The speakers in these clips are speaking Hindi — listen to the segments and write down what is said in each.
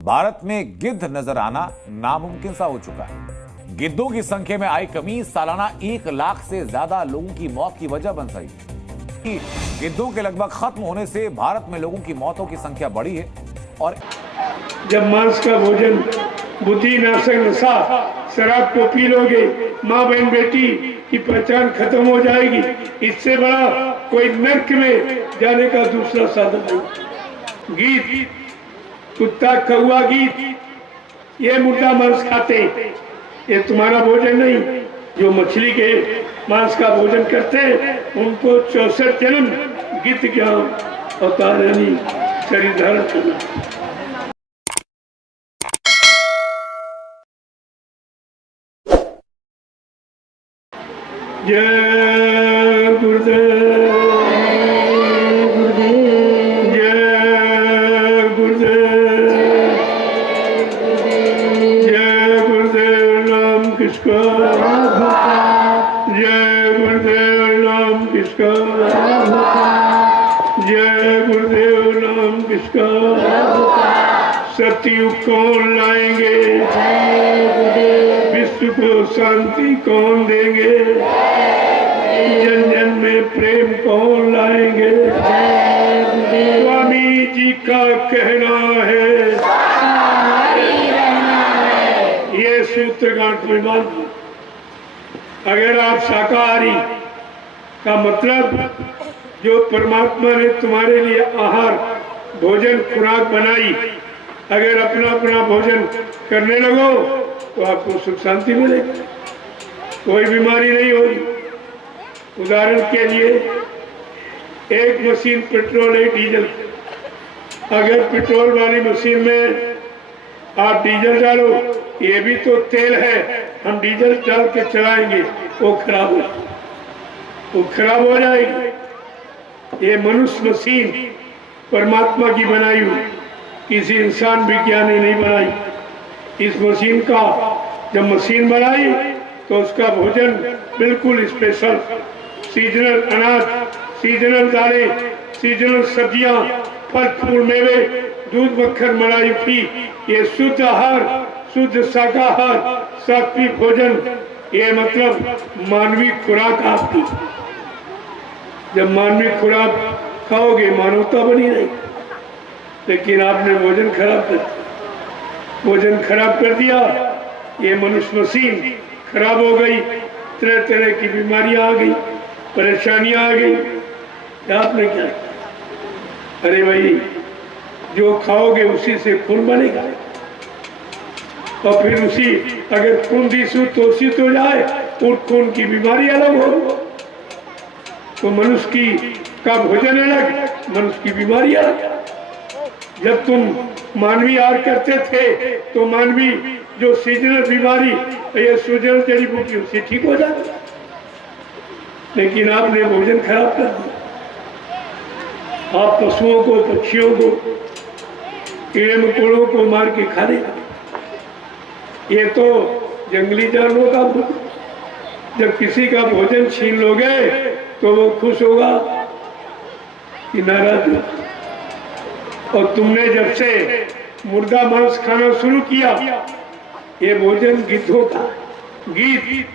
भारत में गिद्ध नजर आना नामुमकिन सा हो चुका है। गिद्धों की संख्या में आई कमी सालाना 1 लाख से ज्यादा लोगों की मौत की वजह बन रही है। गिद्धों के लगभग खत्म होने से भारत में लोगों की मौतों की संख्या बढ़ी है। और जब मांस का भोजन, बुद्धि, नाशक नशा, शराब को पी लोगे, माँ बहन बेटी की पहचान खत्म हो जाएगी। इससे बड़ा कोई नर्क में जाने का दूसरा साधन नहीं। गीत, कुत्ता, कौआ, गीत, ये मुर्दा मांस खाते, ये तुम्हारा भोजन नहीं। जो मछली के मांस का भोजन करते उनको 64 जन्म गिद्ध के अवतार यानी शरीर धारण करना। जय गुरुदेव, जय गुरुदेव, जय गुरुदेव नाम किसका, जय गुरुदेव नाम किसका, जय गुरुदेव नाम किसका। सतयुग कौन लाएंगे, विश्व को शांति कौन देंगे, जन जन में प्रेम कौन लाएंगे। स्वामी जी का कहना है, ये सूत्र गांठ में बांध। अगर आप शाकाहारी का मतलब जो परमात्मा ने तुम्हारे लिए आहार, भोजन, खुराक बनाई, अगर अपना अपना भोजन करने लगो तो आपको सुख शांति मिलेगी, कोई बीमारी नहीं होगी। उदाहरण के लिए एक मशीन पेट्रोल, एक डीजल। अगर पेट्रोल वाली मशीन में आप डीजल डालो, ये भी तो तेल है, हम डीजल डाल के चलाएंगे, वो खराब हो जाएगी। ये मनुष्य मशीन परमात्मा की बनाई हुई, किसी इंसान विज्ञानी नहीं बनाई। इस मशीन का जब मशीन बनाई तो उसका भोजन बिल्कुल स्पेशल, सीजनल अनाज, सीजनल दालें, सीजनल सब्जियां, फल फूल, मेवे, दूध, मक्खन, मलाई, घी, ये शुद्ध आहार, शुद्ध शाकाहार, सात्विक भोजन, ये मतलब मानवीय खुराक आपकी। जब मानवीय खुराक खाओगे मानवता बनी रहेगी। लेकिन आपने भोजन खराब कर दिया, ये मनुष्य मशीन खराब हो गई, तरह तरह की बीमारियां आ गई, परेशानियां आ गई। आपने क्या किया? अरे भाई, जो खाओगे उसी से खून बनेगा, और फिर उसी अगर खून दूषित हो जाए तो खून की बीमारी अलग हो, तो मनुष्य का भोजन अलग, मनुष्य की बीमारी अलग। जब तुम मानवीय आहार करते थे तो मानवीय जो सीजनल बीमारी, ये सीजनल जड़ी बूटी से ठीक हो जाती, लेकिन आपने भोजन खराब कर दिया। आप पशुओं को, पक्षियों को, कीड़े मकोड़ों को मार के खा लेगा। ये तो जंगली जानवरों का भोजन। जब किसी का भोजन छीन लोगे तो वो खुश होगा कि नाराज होगा। और तुमने जब से मुर्दा मांस खाना शुरू किया, ये भोजन गिद्धों का, गीत,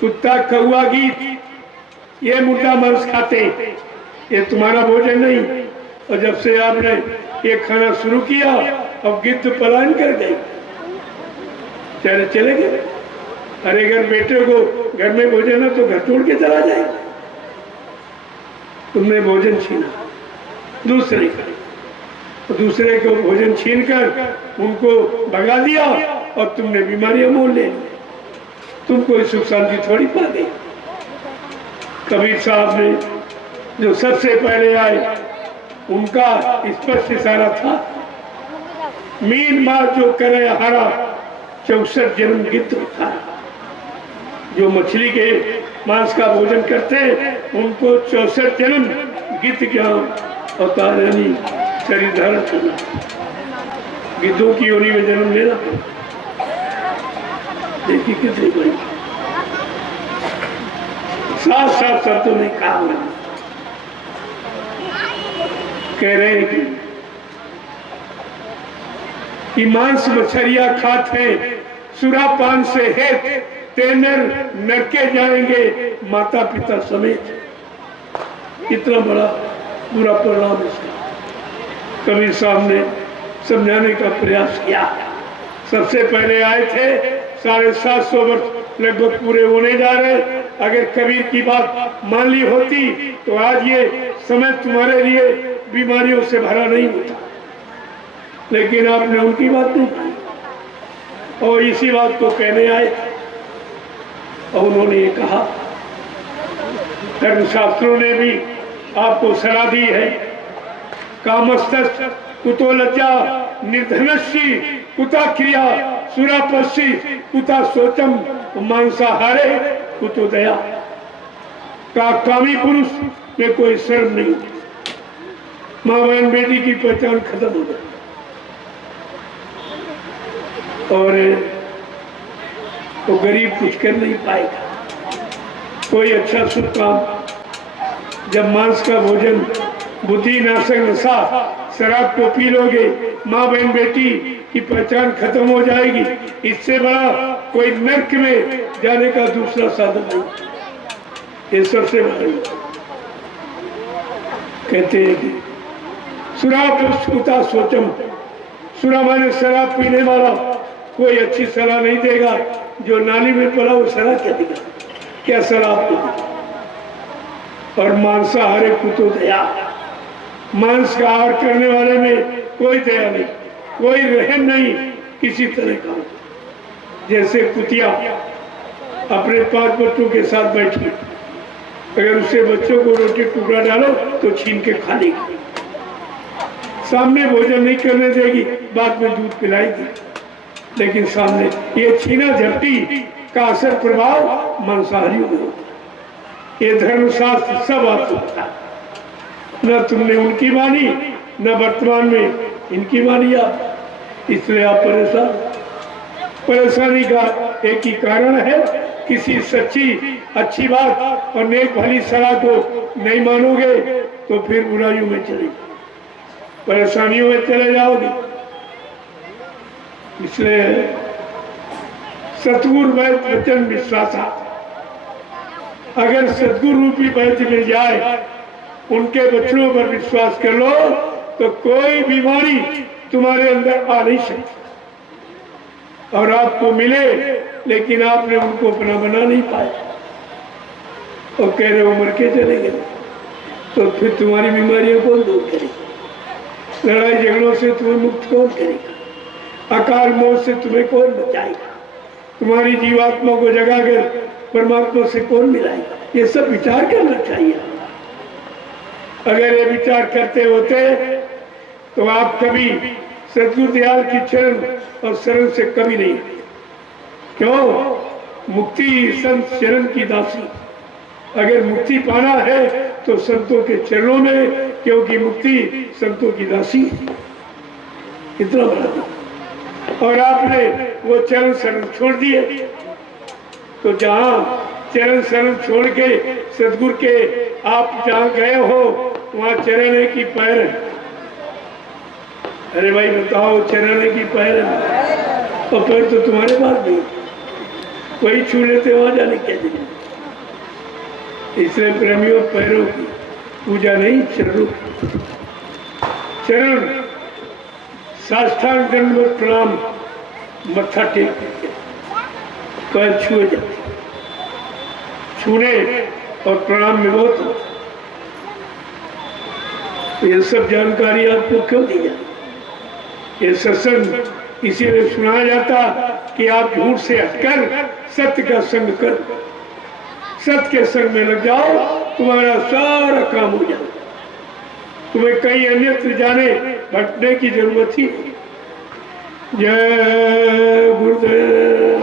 कुत्ता, कौआ, गीत, ये मुर्दा मांस खाते, ये तुम्हारा भोजन नहीं। और जब से आपने ये खाना शुरू किया, अब गिद्ध पलायन कर गए, चले गए। अरे अगर बेटे को घर में भोजन है तो घर छोड़ के चला जाए। तुमने भोजन छीना, दूसरे को भोजन छीनकर उनको भगा दिया, और तुमने बीमारियां मोल ले ली। तुम कोई सुख शांति थोड़ी पा गई। कबीर साहब ने जो सबसे पहले आए, उनका स्पष्ट इशारा था, मीन मार जो करे हरा, 64 जन्म गिद्ध था। जो मछली के मांस का भोजन करते उनको 64 जन्म गिद्ध के अवतार यानी शरीर धारण करना, गिद्धों की योनि में जन्म लेना। देखिए कितनी बड़ी साफ शब्दों में काम कह रहे हैं कि कि मांस मछलियां खाते हैं, सुरापान से हेत तेनर नरके जाएंगे माता पिता समेत। कितना बड़ा बुरा परिणाम इसका। कबीर साहब ने समझाने का प्रयास किया। सबसे पहले आए थे, 750 वर्ष लगभग पूरे होने जा रहे। अगर कबीर की बात मान ली होती तो आज ये समय तुम्हारे लिए बीमारियों से भरा नहीं होता, लेकिन आपने उनकी बात नहीं की और इसी बात को कहने आए। और उन्होंने ये कहा, धर्मशास्त्रों ने भी आपको सलाह दी है, कामस्तस् कुतो लज्जा निर्धनस्सी कुता क्रिया सुरापस्सी कुता सोचम मांसाहारे कुतो दया। का कामी पुरुष में कोई शर्म नहीं, माँ बहन बेटी की पहचान खत्म हो गई। और तो गरीब कुछ कर नहीं पाएगा, कोई अच्छा शुभ काम। जब मांस का भोजन, बुद्धि नाशक नशा, शराब को पी लोगे, माँ बहन बेटी की पहचान खत्म हो जाएगी। इससे बड़ा कोई नर्क में जाने का दूसरा साधन नहीं। ये सबसे बड़ा कहते हैं कि सुरा सोचम, सुरा माने शराब पीने वाला कोई अच्छी सलाह नहीं देगा। जो नाली में पड़ा वो सलाह क्या देगा, क्या शराब देगा। और मांसाहारे कुतो दया, मांस का आहार करने वाले में कोई दया नहीं, कोई रहम नहीं किसी तरह का। जैसे कुतिया अपने 5 बच्चों के साथ बैठी, अगर उससे बच्चों को रोटी टुकड़ा डालो तो छीन के खा लेगी, सामने भोजन नहीं करने देगी, बाद में दूध पिलाएगी। लेकिन सामने ये छीना झपटी का असर प्रभाव मांसाहारियों में होता है। ये धर्मशास्त्र सब आपको पता है, न तुमने उनकी मानी न वर्तमान में इनकी मानी आप, इसलिए आप परेशानी का एक ही कारण है, किसी सच्ची अच्छी बात और नेक भली सलाह को नहीं मानोगे तो फिर बुराइयों में चले, परेशानियों में चले जाओगे। इसलिए सतगुरु वैद्य वचन विश्वासा, अगर सतगुरु रूपी वैद्य मिल जाए, उनके वचनों पर विश्वास कर लो तो कोई बीमारी तुम्हारे अंदर आ नहीं सकती। और आपको मिले लेकिन आपने उनको अपना बना नहीं पाया और कह रहे उम्र के चले गए, तो फिर तुम्हारी बीमारियों कौन दूर करेगा, लड़ाई झगड़ों से तुम्हें मुक्त कौन करेगा, अकाल मौत से तुम्हें कौन बचाएगा, तुम्हारी जीवात्मा को जगाकर परमात्मा से कौन मिलाएगा। ये सब विचार करना चाहिए। अगर ये विचार करते होते तो आप कभी सतगुरु दयाल की चरण और शरण से कभी नहीं। क्यों? मुक्ति संत चरण की दासी। अगर मुक्ति पाना है तो संतों के चरणों में, क्योंकि मुक्ति संतों की दासी है। कितना बड़ा। और आपने वो चरण शरण छोड़ दिए, तो जहां चरण शरण छोड़ के सतगुरु के आप जहां गए हो वहां चरण है कि पैर है? अरे भाई बताओ, चरण है कि पैर है? और पैर तो तुम्हारे पास नहीं, वही छू लेते वहां जाने क्या देंगे। इसलिए प्रेमियों, पैरों की पूजा नहीं, चरणों की। चरण साष्टांग दंडवत प्रणाम, मत्था टेक करके पैर छुए जाते, छूने और प्रणाम में बहुत होता। ये सब जानकारी आपको क्यों दी जाती? ये सत्संग इसीलिए सुनाया जाता कि आप झूठ से हटकर सत्य का संग कर, सत्य के संग में लग जाओ, तुम्हारा सारा काम हो जाए। तुम्हें कहीं अन्यत्र जाने भटकने की जरूरत ही नहीं। जय गुरुदेव।